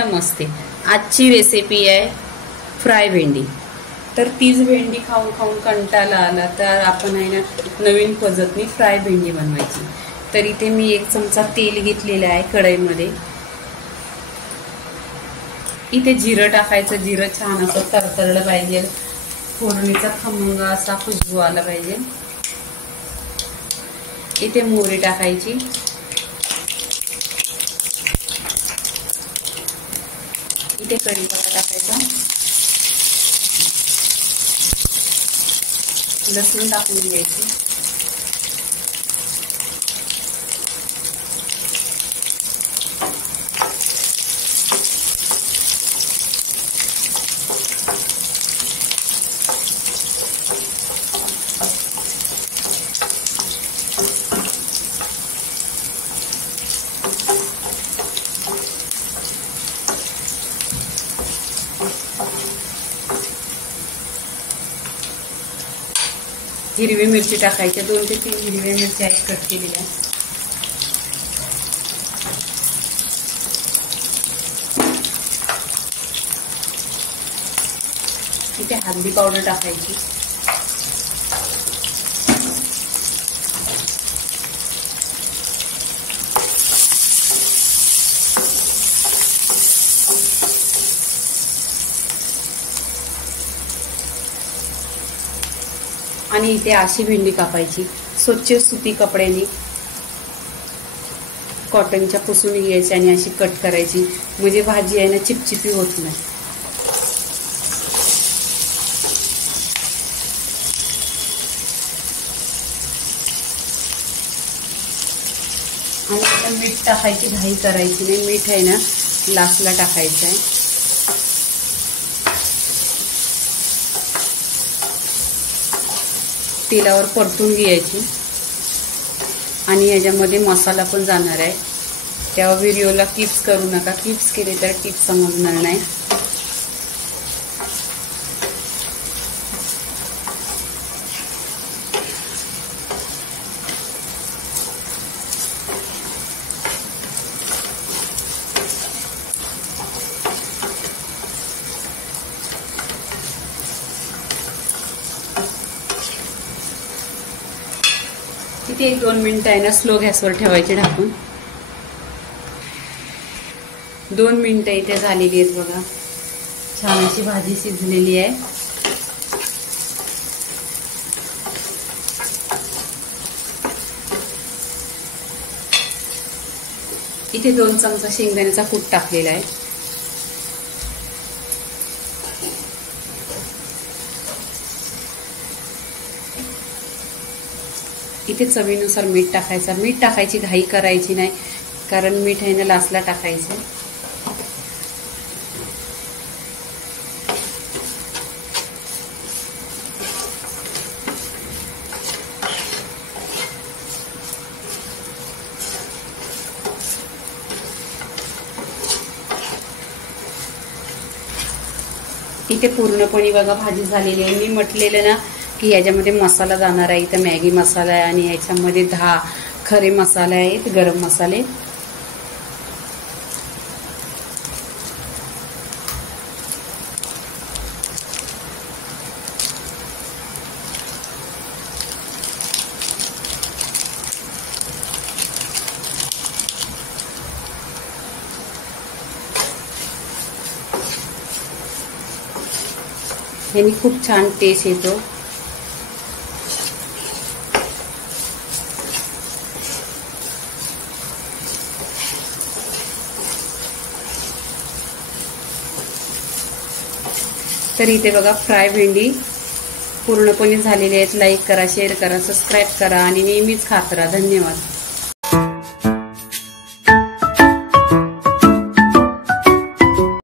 नमस्ते, आजची रेसिपी आहे फ्राय भेंडी। तर तीच भेंडी खाऊन खाऊन कंटाळा आला तर आपण आहे ना नवीन पद्धतीने फ्राय भेंडी बनवायची। तर इथे मी 1 चमचा तेल घेतलेलं आहे कढईमध्ये। इथे जिरं टाकायचं, जिरं छान असं तरतरलं पाहिजे, फोडणीचा खमंग असा खुशबू आला पाहिजे। इथे मोहरी टाकायची, इथे कढीपत्ता टाकायचा, लसूण टाकून घ्यायची, हिरवी मिरची टाकायची, 2 ते 3 हिरव्या मिरच्या आहेत कट केलेल्या। इथे हळदी पावडर टाकायची, आणि इथे अशी भेंडी कापायची, स्वच्छ सुती कपड्याने कॉटनच्या पुसून घ्यायची आणि अशी कट करायची, म्हणजे भाजी आहे ना चिपचिपी होत नाही। आणि आता मीठ टाकायची घाई करायची नाही, मीठ आहे ना लास्टला टाकायचं आहे। तेलावर परतून घ्यायची आणि याच्यामध्ये मसाला पण जाणार आहे। त्या व्हिडिओला किप्स करू नका, किप्स केले तर टिप्स समजणार नाही। इथे 1-2 मिनिटं आहे ना स्लो गॅसवर ठेवायचे ढाकून। 2 मिनिटं इथे झालेली आहेत बघा, छान अशी भाजी शिजलेली आहे। इथे 2 चमचा शेंगदाण्याचा कूट टाकलेला आहे। इथे चवीनुसार मीठ टाकायचं, मीठ टाकायची घाई करायची नाही, कारण मीठ आहे ना लास्टला टाकायचं। इथे पूर्णपणे बघा भाजी झालेली आहे। मी म्हटलेलं ना की याच्यामध्ये मसाला जाणार आहे, इथं मॅगी मसाला आहे आणि याच्यामध्ये 10 खडे मसाले आहेत, गरम मसाले। यानी खूप छान टेस्ट येतो। तर इथे बघा फ्राय भेंडी पूर्णपणे झालेली आहेत। लाईक करा, शेअर करा, सबस्क्राईब करा आणि नेहमीच खात राहा। धन्यवाद।